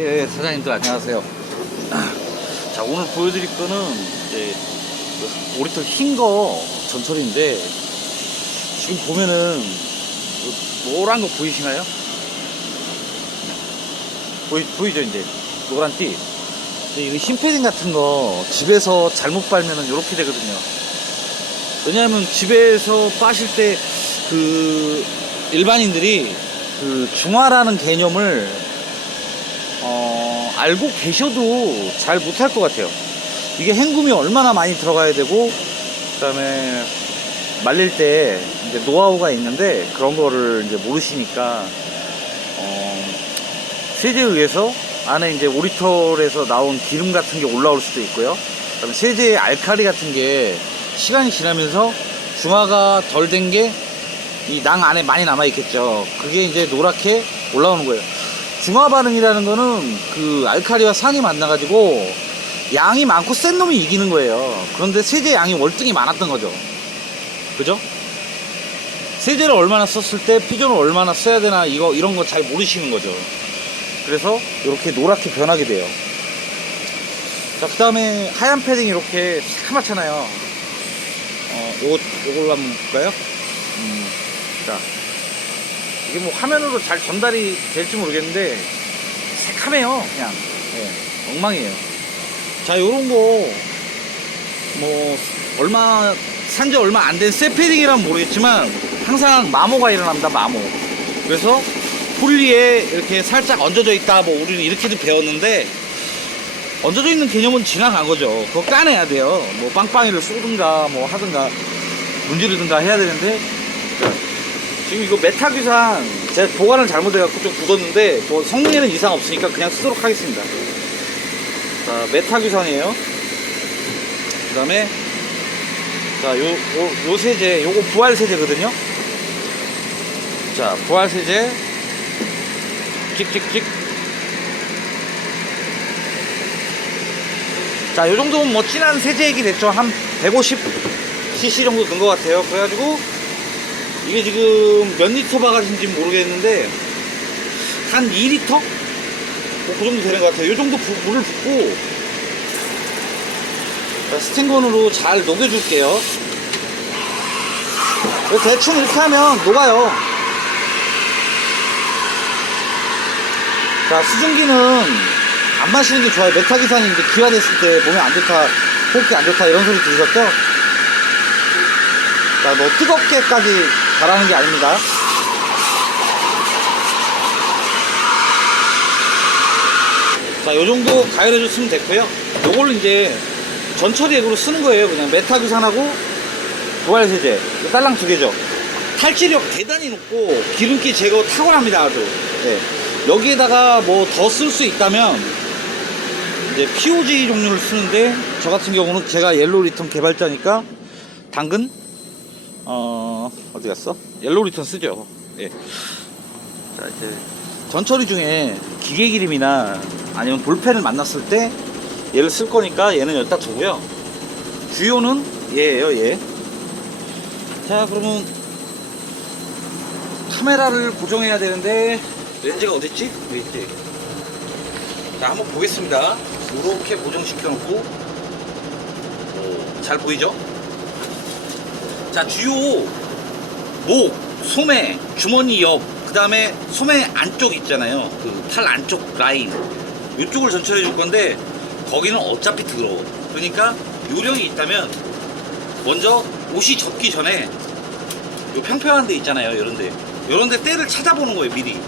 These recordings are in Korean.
예, 사장님들 안녕하세요. 자, 오늘 보여드릴 거는 이제 그 오리털 흰거 전철인데 지금 보면은 그 노란 거 보이시나요? 보이, 보이죠, 이제 노란 띠. 이거 흰패딩 같은 거 집에서 잘못 빨면은 이렇게 되거든요. 왜냐하면 집에서 빠실 때 그 일반인들이 그 중화라는 개념을 어, 알고 계셔도 잘 못할 것 같아요. 이게 헹굼이 얼마나 많이 들어가야 되고, 그 다음에 말릴 때 이제 노하우가 있는데 그런 거를 이제 모르시니까, 어, 세제에 의해서 안에 이제 오리털에서 나온 기름 같은 게 올라올 수도 있고요. 그 다음에 세제의 알칼리 같은 게 시간이 지나면서 중화가 덜 된 게 이 낭 안에 많이 남아 있겠죠. 그게 이제 노랗게 올라오는 거예요. 중화 반응이라는 거는 그 알칼리와 산이 만나가지고 양이 많고 센 놈이 이기는 거예요. 그런데 세제 양이 월등히 많았던 거죠. 그죠? 세제를 얼마나 썼을 때 피존을 얼마나 써야 되나 이거 이런 거 잘 모르시는 거죠. 그래서 이렇게 노랗게 변하게 돼요. 자, 그 다음에 하얀 패딩 이렇게 새카맣잖아요. 어, 요거, 요걸로 한번 볼까요? 음, 자. 이게 뭐 화면으로 잘 전달이 될지 모르겠는데 새카매요 그냥. 예, 엉망이에요. 자 요런 거뭐 얼마 산지 얼마 안 된 세패딩이란 모르겠지만 항상 마모가 일어납니다 마모. 그래서 폴리에 이렇게 살짝 얹어져 있다 뭐 우리는 이렇게도 배웠는데 얹어져 있는 개념은 지나간 거죠. 그거 까내야 돼요. 뭐 빵빵이를 쏘든가 뭐 하든가 문지르든가 해야 되는데 자, 지금 이거 메타규산 제가 보관을 잘못해갖고 좀 굳었는데 뭐 성능에는 이상 없으니까 그냥 쓰도록 하겠습니다. 자 메타규산이에요. 그 다음에 자 요 요, 요 세제 요거 부활 세제거든요. 자 부활 세제 찍찍찍 자, 요 정도면 뭐 진한 세제액이 됐죠. 한 150cc 정도 든 것 같아요. 그래가지고 이게 지금 몇 리터 바가지인지 모르겠는데 한 2리터? 뭐 그 정도 되는 것 같아요. 이 정도 부- 물을 붓고 자, 스팅건으로 잘 녹여줄게요. 이거 대충 이렇게 하면 녹아요. 자, 수증기는 안 마시는 게 좋아요. 메타기산이 이제 기화됐을 때 몸에 안 좋다, 호흡기 안 좋다 이런 소리 들으셨죠? 자, 뭐 뜨겁게까지 바라는 게 아닙니다. 자, 요 정도 가열해줬으면 됐고요. 요걸로 이제 전처리 액으로 쓰는 거예요. 그냥 메타규산하고 부활세제. 딸랑 두 개죠. 탈취력 대단히 높고 기름기 제거 탁월합니다. 아주. 네. 여기에다가 뭐 더 쓸 수 있다면 이제 POG 종류를 쓰는데 저 같은 경우는 제가 옐로우 리턴 개발자니까 당근 어 어디 갔어? 옐로우 리턴 쓰죠. 예. 자 이제 전처리 중에 기계 기름이나 아니면 볼펜을 만났을 때 얘를 쓸 거니까 얘는 여기다 두고요. 주요는 얘예요, 얘. 자 그러면 카메라를 고정해야 되는데 렌즈가 어딨지? 여기 있지. 자 한번 보겠습니다. 이렇게 고정시켜 놓고 오, 잘 보이죠? 자 주요 목, 소매, 주머니 옆, 그 다음에 소매 안쪽 있잖아요. 그 팔 안쪽 라인 이쪽을 전철해 줄 건데 거기는 어차피 더러워. 그러니까 요령이 있다면 먼저 옷이 젖기 전에 요 평평한 데 있잖아요. 요런데 요런데 때를 찾아보는 거예요. 미리.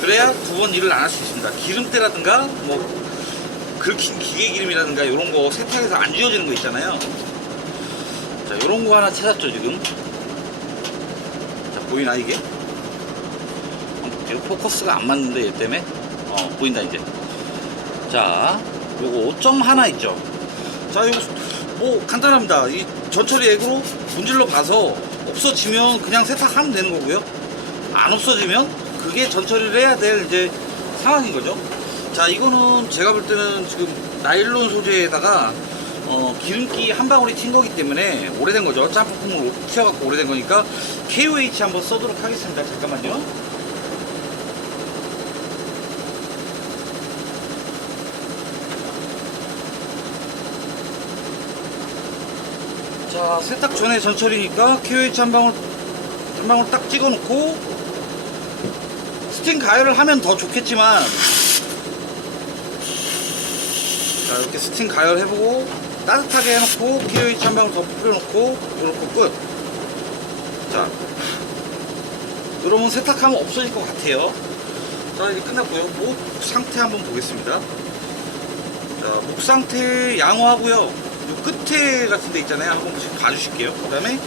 그래야 두 번 일을 안 할 수 있습니다. 기름때라든가 뭐 긁힌 기계 기름이라든가 이런 거 세탁해서 안 지워지는 거 있잖아요. 자, 요런 거 하나 찾았죠, 지금. 자, 보이나, 이게? 포커스가 안 맞는데, 얘 때문에? 어, 보인다, 이제. 자, 요거 5점 하나 있죠. 자, 요거, 뭐, 간단합니다. 이 전처리 액으로 문질러 봐서 없어지면 그냥 세탁하면 되는 거고요. 안 없어지면 그게 전처리를 해야 될 이제 상황인 거죠. 자, 이거는 제가 볼 때는 지금 나일론 소재에다가 어, 기름기 한 방울이 튄 거기 때문에 오래된 거죠. 짬뽕을 튀어갖고 오래된 거니까 KOH 한번 써도록 하겠습니다. 잠깐만요. 자, 세탁 전에 전철이니까 KOH 한 방울, 한 방울 딱 찍어놓고 스팀 가열을 하면 더 좋겠지만 자, 이렇게 스팀 가열해보고 따뜻하게 해놓고, KOH 한 방울 더 뿌려놓고, 이렇게 끝. 자, 여러분 세탁하면 없어질 것 같아요. 자, 이제 끝났고요. 목 상태 한번 보겠습니다. 자, 목 상태 양호하고요. 요 끝에 같은 데 있잖아요. 한번 봐주실게요. 그 다음에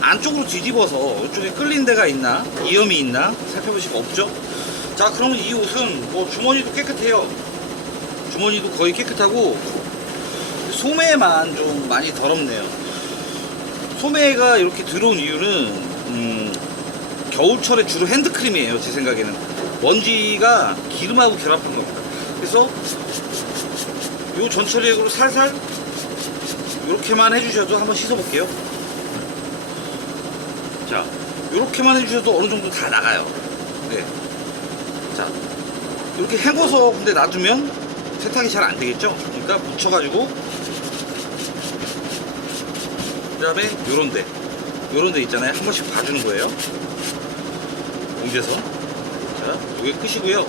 안쪽으로 뒤집어서 이쪽에 끌린 데가 있나, 이염이 있나 살펴보시고 없죠? 자, 그러면 이 옷은 뭐 주머니도 깨끗해요. 주머니도 거의 깨끗하고 소매만 좀 많이 더럽네요. 소매가 이렇게 들어온 이유는 음, 겨울철에 주로 핸드크림이에요. 제 생각에는 먼지가 기름하고 결합한 겁니다. 그래서 요 전처리액으로 살살 이렇게만 해주셔도 한번 씻어볼게요. 자, 이렇게만 해주셔도 어느 정도 다 나가요. 네. 자, 이렇게 헹궈서 근데 놔두면 세탁이 잘 안 되겠죠? 그러니까 묻혀가지고 그 다음에 요런 데 요런 데 있잖아요. 한 번씩 봐주는 거예요. 옮겨서. 자, 요게 끝이고요.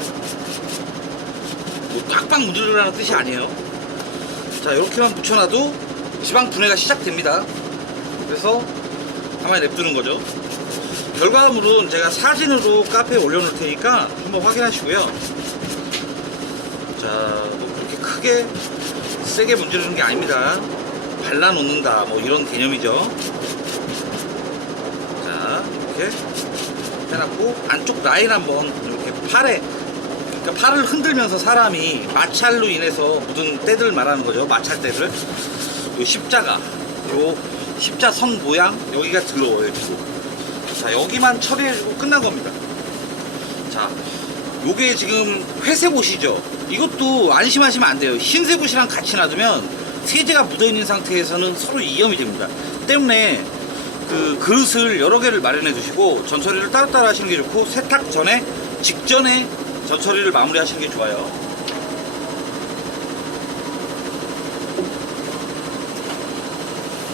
뭐 빡빡 문지르라는 뜻이 아니에요. 자, 이렇게만 붙여놔도 지방 분해가 시작됩니다. 그래서 가만히 냅두는 거죠. 결과물은 제가 사진으로 카페에 올려놓을 테니까 한번 확인하시고요. 자, 뭐 그렇게 크게 세게 문지르는 게 아닙니다. 발라놓는다, 뭐 이런 개념이죠. 자, 이렇게 해놨고 안쪽 라인 한번 이렇게 팔에 그러니까 팔을 흔들면서 사람이 마찰로 인해서 묻은 때들 말하는 거죠. 마찰 때들. 요 십자가, 요 십자선 모양 여기가 들어와요 지금. 자 여기만 처리해주고 끝난 겁니다. 자, 요게 지금 회색 옷이죠. 이것도 안심하시면 안 돼요. 흰색 옷이랑 같이 놔두면 세제가 묻어있는 상태에서는 서로 이염이 됩니다. 때문에 그 그릇을 여러 개를 마련해 두시고 전처리를 따로따로 하시는 게 좋고 세탁 전에 직전에 전처리를 마무리 하시는 게 좋아요.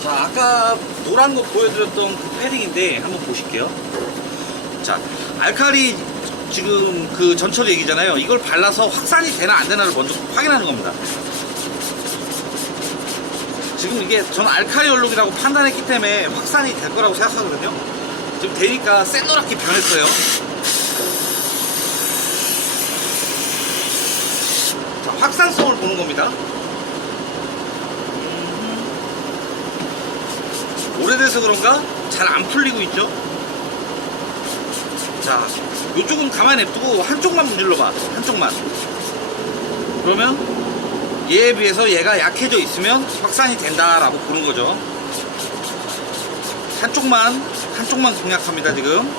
자, 아까 노란 거 보여드렸던 그 패딩인데 한번 보실게요. 자, 알칼리 지금 그 전처리 얘기잖아요. 이걸 발라서 확산이 되나 안 되나를 먼저 확인하는 겁니다. 지금 이게 저는 알칼리 얼룩이라고 판단했기 때문에 확산이 될 거라고 생각하거든요. 지금 되니까 샛노랗게 변했어요. 자, 확산성을 보는 겁니다. 오래돼서 그런가 잘 안 풀리고 있죠. 자, 이쪽은 가만히 냅두고 한쪽만 문질러봐. 한쪽만. 그러면 얘에 비해서 얘가 약해져 있으면 확산이 된다라고 보는 거죠. 한쪽만 한쪽만 공략합니다 지금.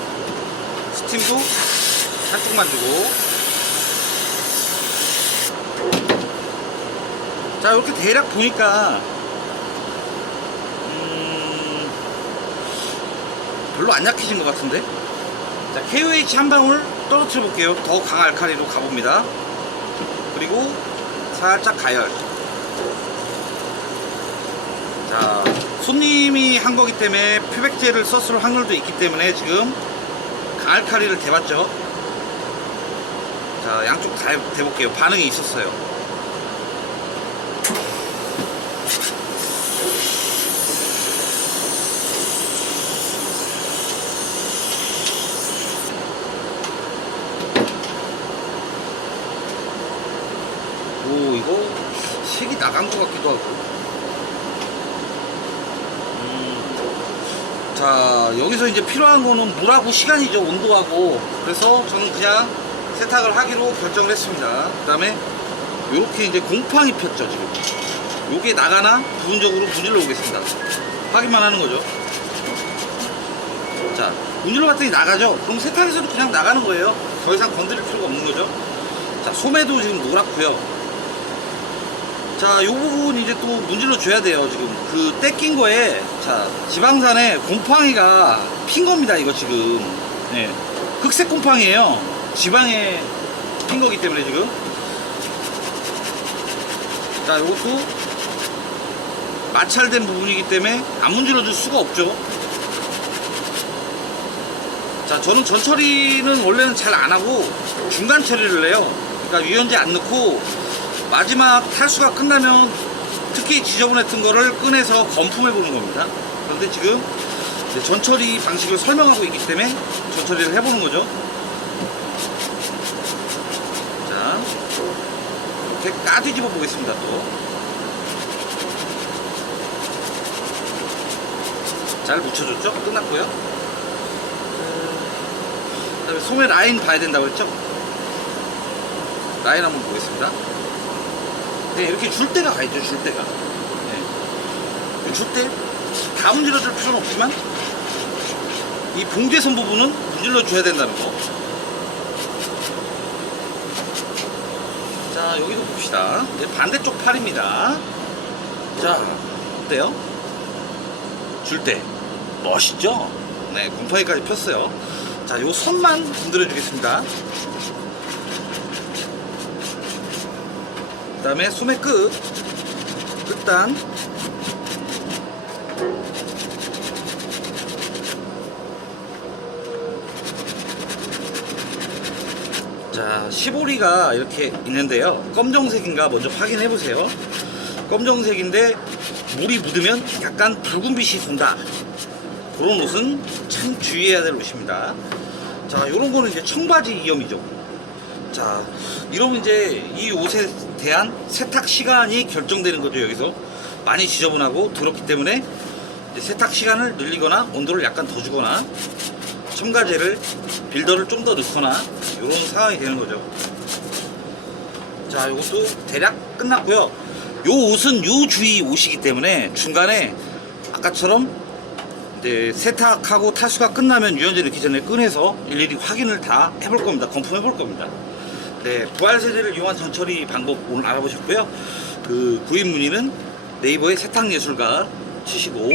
스팀도 한쪽만 주고. 자 이렇게 대략 보니까 음, 별로 안 약해진 것 같은데. 자 KOH 한 방울 떨어뜨려 볼게요. 더 강한 알칼리로 가봅니다. 그리고 살짝 가열. 자, 손님이 한 거기 때문에 표백제를 썼을 확률도 있기 때문에 지금 알칼리를 대봤죠. 자, 양쪽 다 해- 대볼게요. 반응이 있었어요. 오, 이거 색이 나간 것 같기도 하고. 음, 자, 여기서 이제 필요한 거는 물하고 시간이죠. 온도하고. 그래서 저는 그냥 세탁을 하기로 결정을 했습니다. 그 다음에 이렇게 이제 곰팡이 폈죠, 지금. 요게 나가나 부분적으로 문질러 보겠습니다. 확인만 하는 거죠. 자, 문질러 봤더니 나가죠? 그럼 세탁에서도 그냥 나가는 거예요. 더 이상 건드릴 필요가 없는 거죠. 자, 소매도 지금 노랗고요. 자, 요 부분 이제 또 문질러 줘야 돼요, 지금. 그 떼낀 거에, 자, 지방산에 곰팡이가 핀 겁니다, 이거 지금. 네. 흑색 곰팡이에요. 지방에 핀 거기 때문에 지금. 자, 요것도 마찰된 부분이기 때문에 안 문질러 줄 수가 없죠. 자, 저는 전 처리는 원래는 잘 안 하고 중간 처리를 해요. 그러니까 유연제 안 넣고 마지막 탈수가 끝나면 특히 지저분했던 거를 꺼내서 건품해 보는 겁니다. 그런데 지금 이제 전 처리 방식을 설명하고 있기 때문에 전 처리를 해보는 거죠. 자, 이렇게 까 뒤집어 보겠습니다, 또. 잘 묻혀줬죠? 끝났고요. 그 다음에 소매 라인 봐야 된다고 그랬죠? 라인 한번 보겠습니다. 네, 이렇게 줄 때가 가야죠, 줄 때가. 네. 줄 때, 다 문질러줄 필요는 없지만, 이 봉제선 부분은 문질러줘야 된다는 거. 자, 여기도 봅시다. 네, 반대쪽 팔입니다. 자, 어때요? 줄 때. 멋있죠? 네, 곰팡이까지 폈어요. 자, 요 손만 건드려 주겠습니다. 그 다음에 소매 끝. 끝단. 자, 시보리가 이렇게 있는데요. 검정색인가 먼저 확인해 보세요. 검정색인데 물이 묻으면 약간 붉은 빛이 돈다. 그런 옷은 참 주의해야 될 옷입니다. 자, 요런 거는 이제 청바지 이염이죠. 자, 이러면 이제 이 옷에 대한 세탁 시간이 결정되는 거죠, 여기서. 많이 지저분하고 더럽기 때문에 세탁 시간을 늘리거나 온도를 약간 더 주거나 첨가제를 빌더를 좀 더 넣거나 이런 상황이 되는 거죠. 자, 이것도 대략 끝났고요. 요 옷은 요 주의 옷이기 때문에 중간에 아까처럼 이제 세탁하고 탈수가 끝나면 유연제 넣기 전에 꺼내서 일일이 확인을 다 해볼 겁니다. 검품해 볼 겁니다. 네, 부활 세제를 이용한 전처리 방법 오늘 알아보셨고요. 그 구입 문의는 네이버의 세탁 예술가 치시고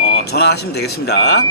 어, 전화하시면 되겠습니다.